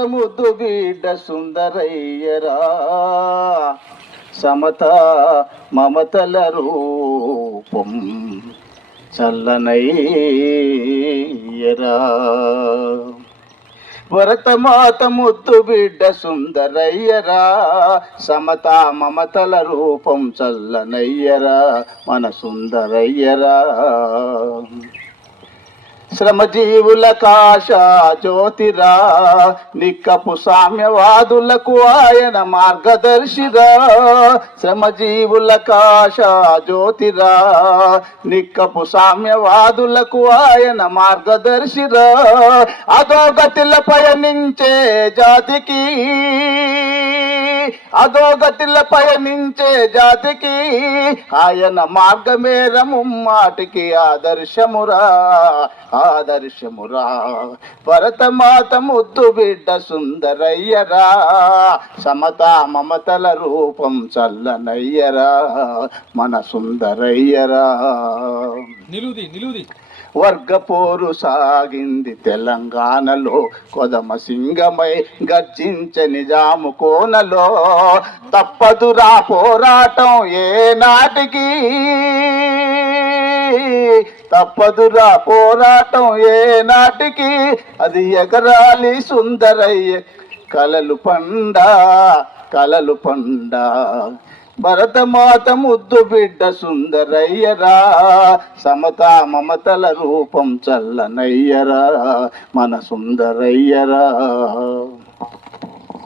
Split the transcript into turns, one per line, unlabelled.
ముద్దు బిడ్డ సుందరయ్యరా. సమత మమతల రూపం చల్లనయ్యరా. భరతమాత ముద్దు బిడ్డ సుందరయ్యరా. సమత మమతల రూపం చల్లనయ్యరా. మన సుందరయ్యరా. శ్రమజీవుల కాశ జ్యోతిరా నిక్కపు సామ్యవాదులకు ఆయన మార్గదర్శిరా. శ్రమజీవుల కాశ జ్యోతిరా నిక్కపు సామ్యవాదులకు ఆయన మార్గదర్శిరా. అధోగతిల పయనించే జాతికి అధోగతిల పయనించే జాతికి ఆయన మార్గమేరము మాటికి ఆదర్శమురా ఆదర్శమురా. భరతమాత ముద్దు బిడ్డ సుందరయ్యరా సమత మమతల రూపం చల్లనయ్యరా మన సుందరయ్యరా.
నిలుది వర్గ
వర్గపోరు సాగింది తెలంగాణలో కొదమ సింగమై గర్జించ నిజాము కోనలో. తప్పదురా పోరాటం ఏనాటికి. తప్పదురా పోరాటం ఏనాటికి. అది ఎగరాలి సుందరయ్య కలలు పండా కలలు పండా. భరతమాత ముద్దు బిడ్డ సుందరయ్యరా సమత మమతల రూపం చల్లనయ్యరా మన సుందరయ్యరా.